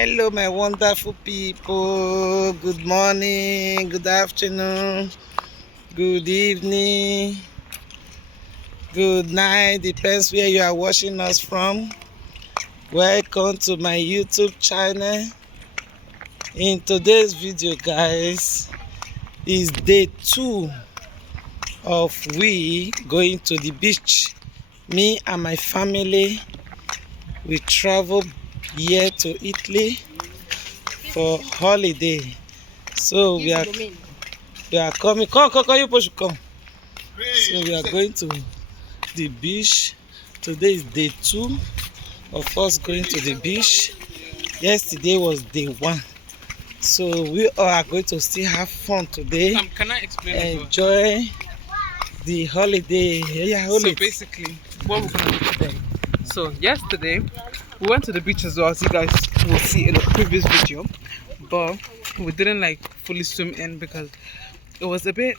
Hello, my wonderful people. Good morning, good afternoon, good evening, good night. Depends where you are watching us from. Welcome to my YouTube channel. In today's video, guys, is day 2 of we going to the beach. Me and my family, we travel here to Italy for holiday. So we are coming. Come, you should come. So we are going to the beach. Today is day 2 of us going to the beach. Yesterday was day 1. So we all are going to still have fun today. Can I explain? Enjoy the holiday. So basically, what we're gonna do today. So yesterday we went to the beach as well, as you guys will see in the previous video, but we didn't like fully swim in because it was the river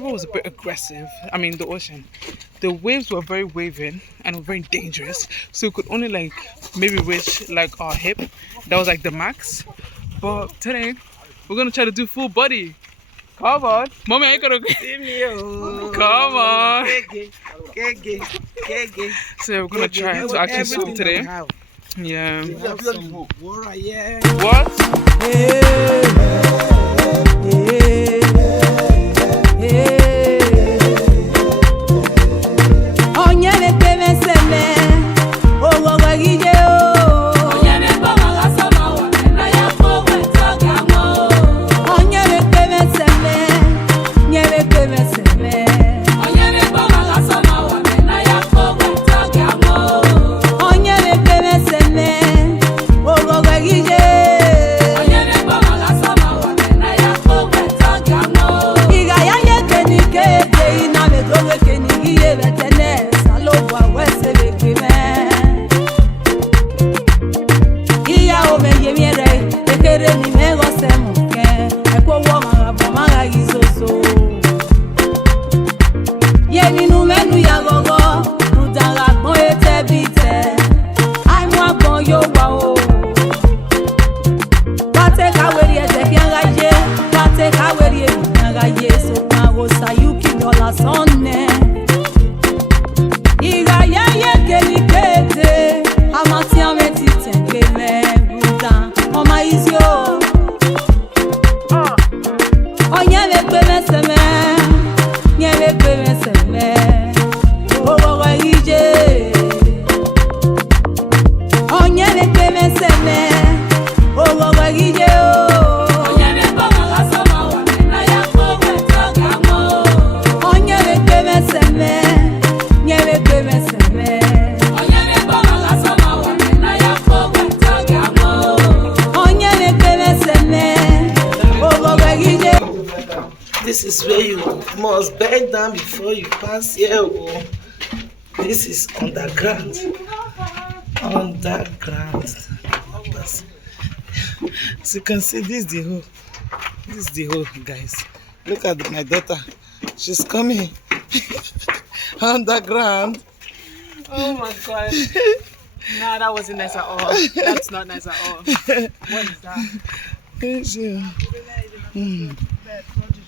was a bit aggressive. I mean, the ocean, the waves were very waving and very dangerous, so we could only like maybe reach like our hip. That was like the max. But today we're gonna try to do full body. Come on, mommy, I gotta see me. Come on. So we're gonna Kege. try to actually swim today. Yeah. What? This is where you must bend down before you pass here. This is underground. So you can see this is the hole. This is the hole, guys. Look at my daughter. She's coming underground. Oh my god. Nah, that wasn't nice at all. That's not nice at all. What is that?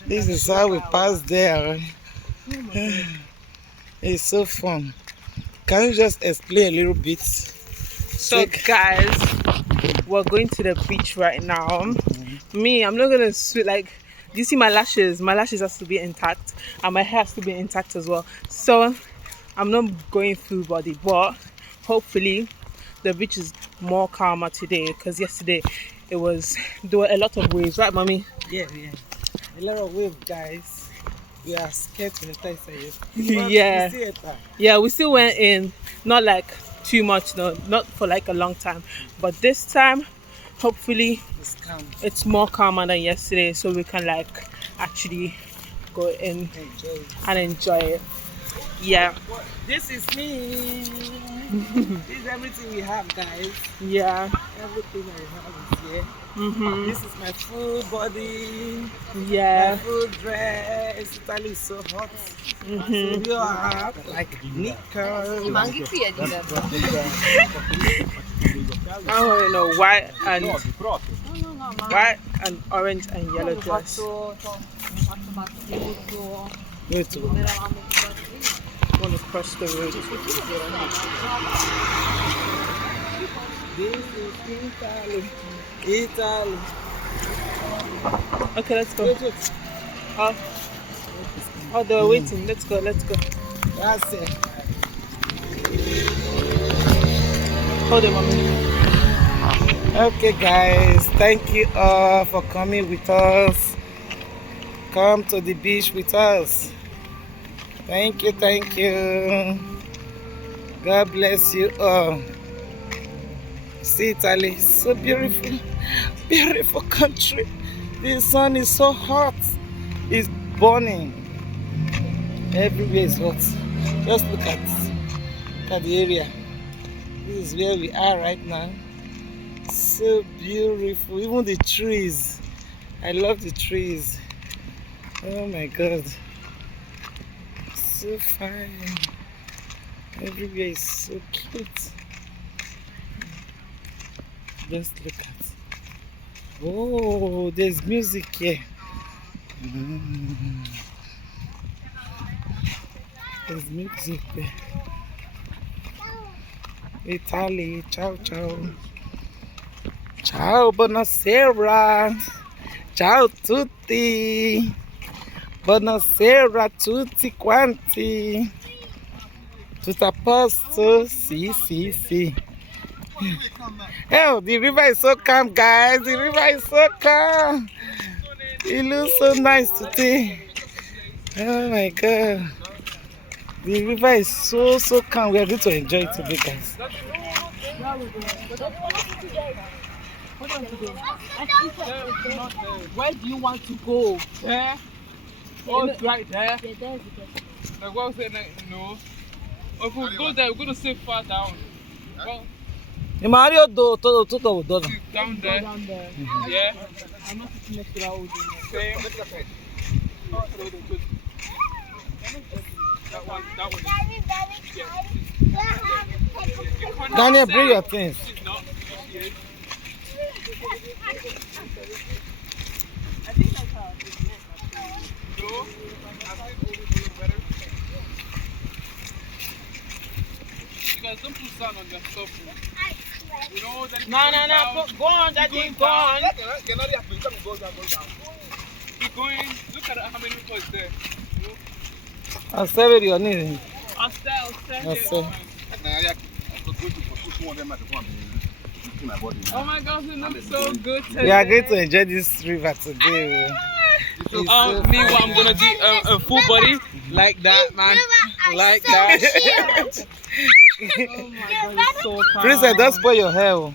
This is how we pass there. It's so fun. Can you just explain a little bit? So guys, we're going to the beach right now. Me, I'm not gonna swim. Like, do you see my lashes? My lashes has to be intact and my hair has to be intact as well. So I'm not going full body, but hopefully the beach is more calmer today, because yesterday there were a lot of waves, right mommy? Yeah, a lot of waves, guys. We are scared to enter inside. Yeah, we still went in, not like too much, no, not for like a long time, but this time hopefully it's more calmer than yesterday, so we can like actually go in and enjoy it. Yeah, this is me. This is everything we have, guys. Yeah, everything I have is here. This is my full body. Yeah, my full dress. Italy is so hot. So we all have like knickers. I want to know white and orange and yellow dress. Wait, oh. Want to cross the road. This is Italy. Italy. Okay, let's go. Wait. Oh, they were waiting. Let's go. That's it. Hold on, mommy. Okay, guys. Thank you all for coming with us. Come to the beach with us. Thank you. God bless you all. See Italy, so beautiful, beautiful country. The sun is so hot, it's burning. Everywhere is hot. Just look at the area. This is where we are right now. So beautiful, even the trees. I love the trees. Oh my God, so fine. Everywhere is so cute. Just look at. Oh, there's music here. There's music there. Italy, ciao ciao. Ciao, buonasera. Ciao tutti. Buonasera tutti quanti. Tutto a posto? Sì. Oh, the river is so calm, guys. The river is so calm. It looks so nice today. Oh my God. The river is so calm. We are going to enjoy it today, guys. Where do you want to go? There? Oh, it's right there. Like what was it? No. If we go there, we're going to stay far down. Well, Mario do todo down there. Yeah. I'm not sitting next to that old same. That one. Yeah. Daniel, bring your things. I think that's how it is. No, I think it will look better. You guys don't put sand on your stuff. You know that No. Go on, Daddy. Go on. Keep going. Look at how many people is there. I'll serve your name. I'll stay. Oh my gosh, it looks so good today. We are going to enjoy this river today. Me, what I'm gonna do, a full body like that, man, like that. Oh my God, it's so calm. Princess, don't spoil your hair.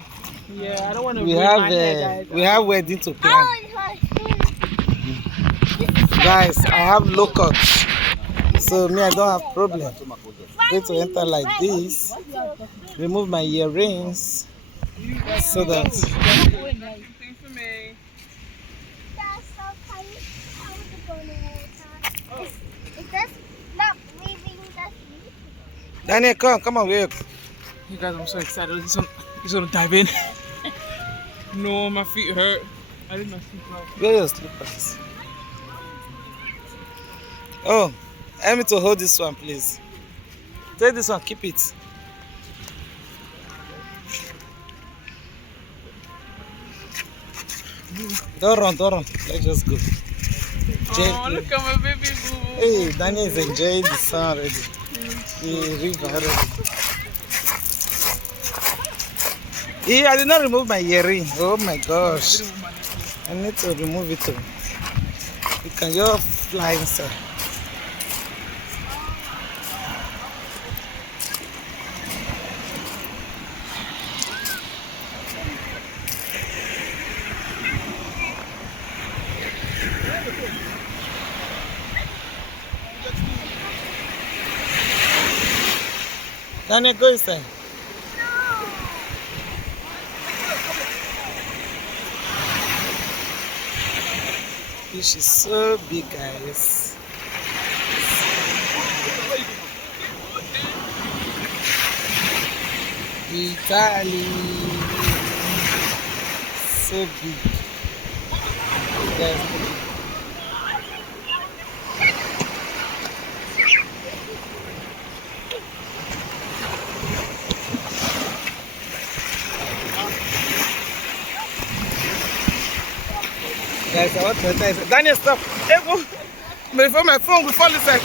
Yeah, I don't want to. We have wedding to plan. Guys, I have low cuts, so me I don't have problem. Going to enter like this, remove my earrings, so that. Daniel, come on, wait. You guys, I'm so excited. He's gonna dive in. No, my feet hurt. I did my feet hurt. Where are your slippers? Oh, help me to hold this one, please. Take this one, keep it. Don't run. Let's just go. Oh, look at my baby boo. Hey, Daniel is enjoying the sun already. The river already. Hey, I did not remove my earring. Oh my gosh. I need to remove it too. You can just fly inside. Daniel, go inside. Fish is so big, guys. Italy. so big. Guys, guys, I want to tell you. Daniel, stop. Hey, go. Before my phone will fall inside.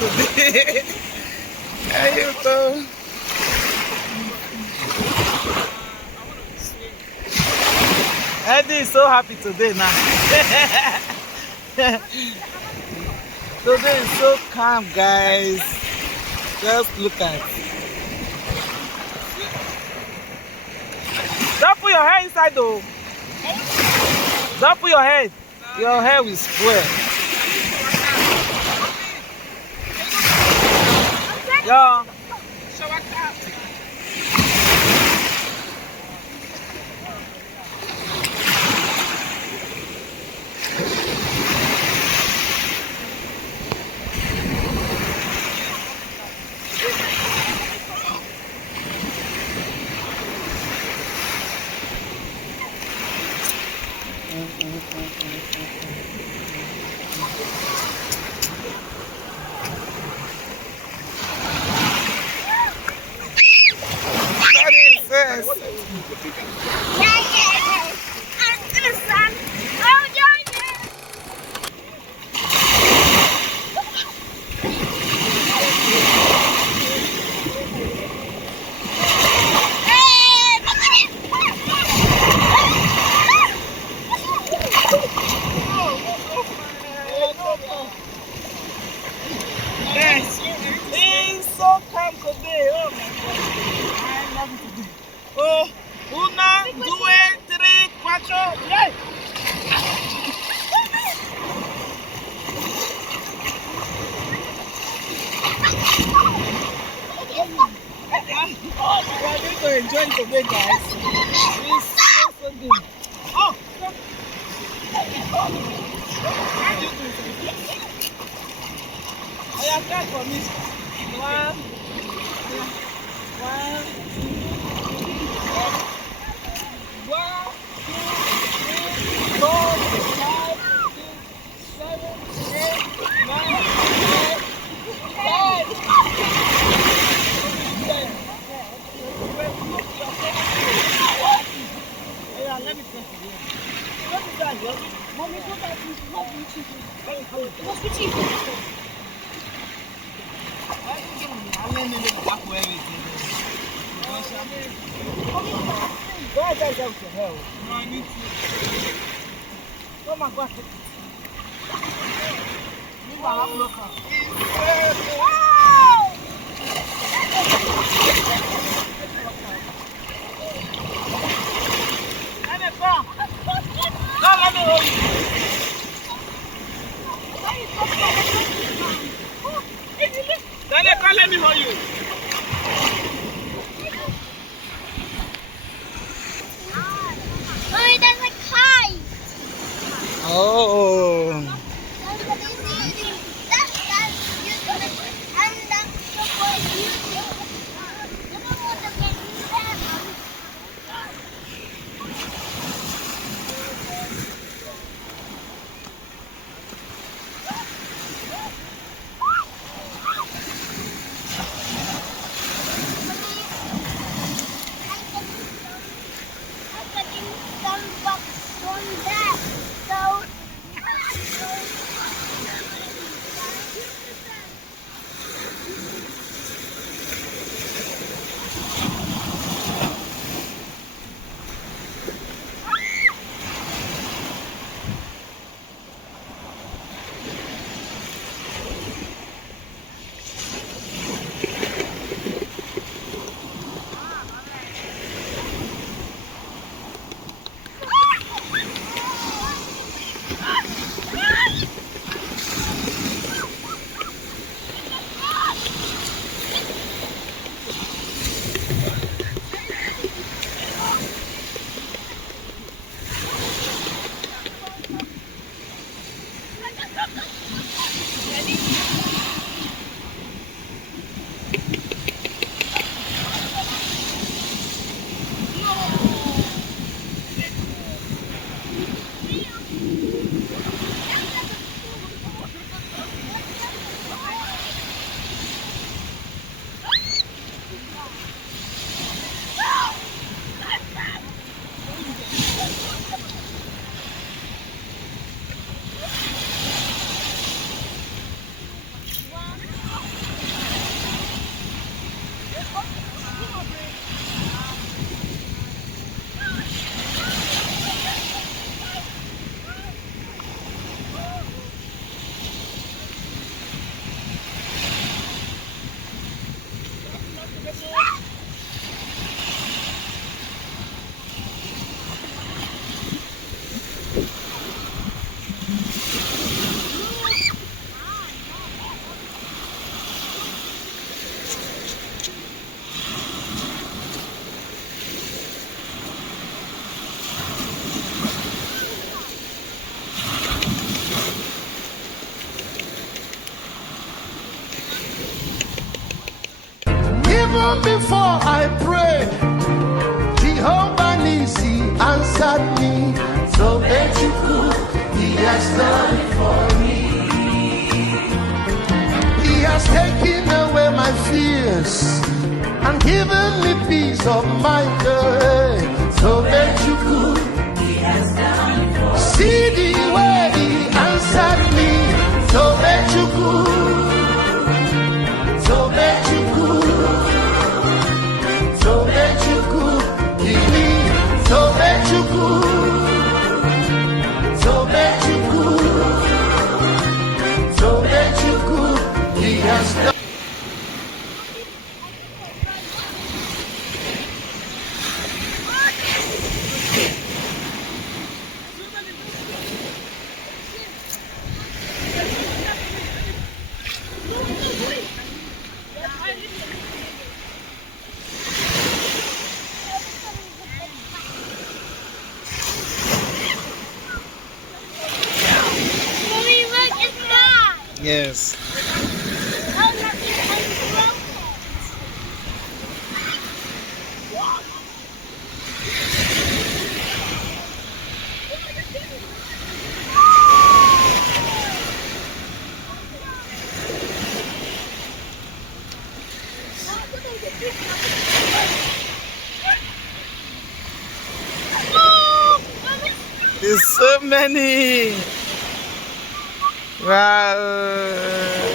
Hey, you too. Eddie is so happy today now. Today is so calm, guys. Just look at it. Don't put your hair inside though. Don't put your head. Your hair will spoil. Yeah. It's so calm today. Oh my God. I love it today. Oh, una, due, tre, quattro, yay! We are going to enjoy it today, guys. It's so good. Oh! I have got for me. One, two, 4, 5, 6, 7, 8, 9, 10. Yeah, let me press it. What is that, girl? Mommy, go back to what's the chief? Where does that go? Hell? No, I need to. Oh my God. Move around, look up. Wow! Let me come. Come, let me hold you. Daniel, come, let me hold you. Oh, there's a kite. Oh. Even before I prayed, Jehovah Nissi answered me. So that you could, He has done it for me. He has taken away my fears and given me peace of mind. So that you could, He has done it for me. See the way He answered me. So that you could, so that you could, so that you could heal me, so that you could, so that you could, so that you could. He has done. Yes. There's so many. Wow.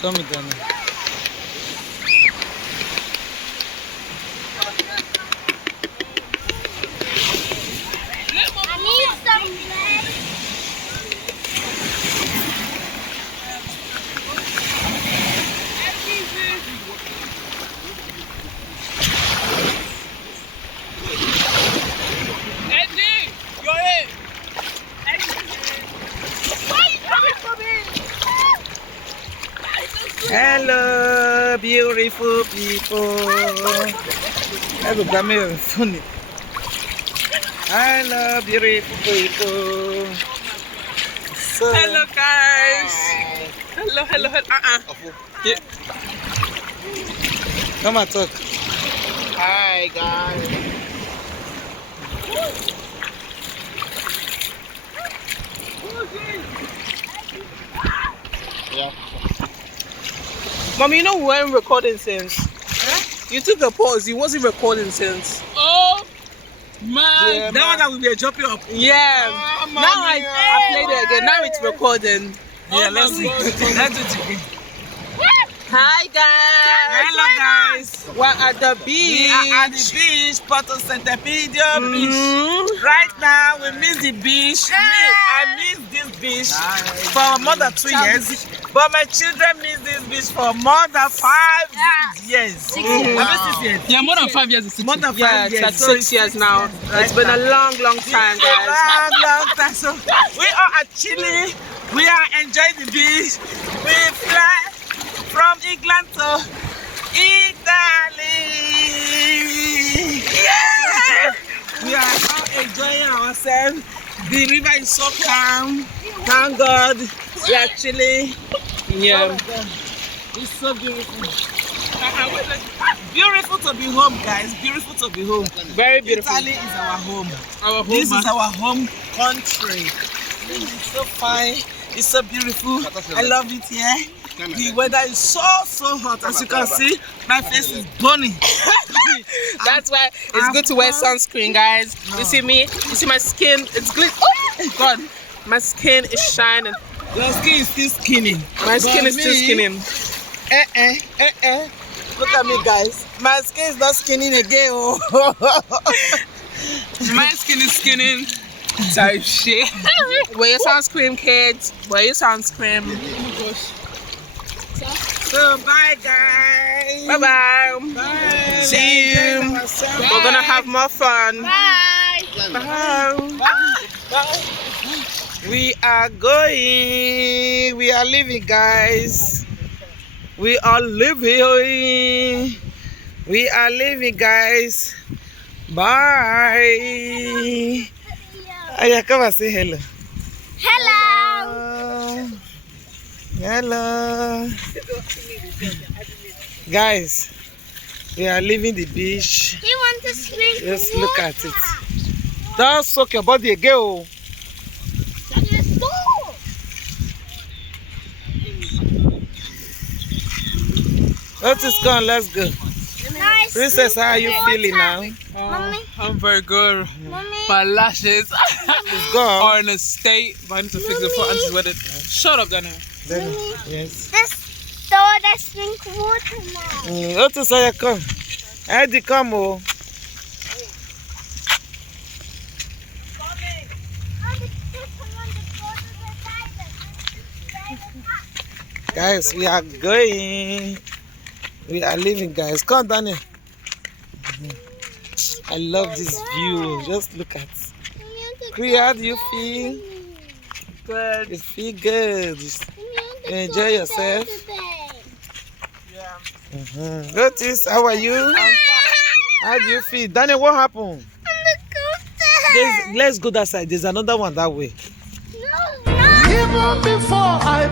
Come down. I need some bread. Eddie, you're in. Why are you coming for me? Hello, beautiful people. Hello, Gamil. Funny. Hello, beautiful people. So, Hello guys. Hello. Yeah. come and talk. Hi guys. Yeah. Mom, you know we weren't recording since. You took a pause. You wasn't recording since. Oh my Yeah, God. That we were jumping up. Yeah. Mommy, Now I played it again. Now it's recording. Yeah, let's see. Let's do it again. Hi guys. Hello guys. We're at the beach. We are at the beach, Porto Centepedio Beach. Mhm. Right now, we miss the beach. Me, I miss this beach for more than 2 years. But my children miss this beach for more than 5 years. I miss 6 years. Yeah, more than 5 years. More than 5 Yeah, years. it's at So 6 years now. right It's been a long time, guys. long time. So we are at Chile. We are enjoying the beach. We fly from England to Italy. Yeah! We are all enjoying ourselves. The river is so calm. Thank God. We are chilling. Yeah. It's so beautiful. Beautiful to be home, guys. Beautiful to be home. Very beautiful. Italy is our home. Our home. This is our home country. It's so fine. It's so beautiful. I love it here. The weather is so hot. As you can see, my face is burning. That's why it's good to wear sunscreen, guys. You see me? You see my skin? It's good. Oh God, my skin is shining. Your skin is still skinny. My skin is still skinning. Look at me, guys. My skin is not skinny again. Oh. My skin is skinning. Type shit. Wear your sunscreen, kids. Wear your sunscreen. So bye, guys. Bye bye. Bye. See you. We're gonna have more fun. Bye. Bye. We are going. We are leaving, guys. We are leaving. We are leaving, guys. Bye. Aya, come and say hello. Hello. Hello. Guys, we are leaving the beach. You want to swim? Just look at it. Don't soak your body again. Oh. Let us go. Let's go. Nice. Princess, how are you feeling now? Mommy. I'm very good. Mommy. My lashes Let's go. are in a state, but I need to fix it before Auntie's wedding. Shut up, Dana. Then, yes. This store that's drink water now. Let us say come. Eddie, come. Oh. Guys, we are going. We are leaving, guys. Come, Daniel. I love this view. Just look at. Kriya, how do you feel? Good. You feel good. You enjoy yourself. Notice, how are you? How do you feel? Daniel, what happened? Let's go that side. There's another one that way. No. Even before I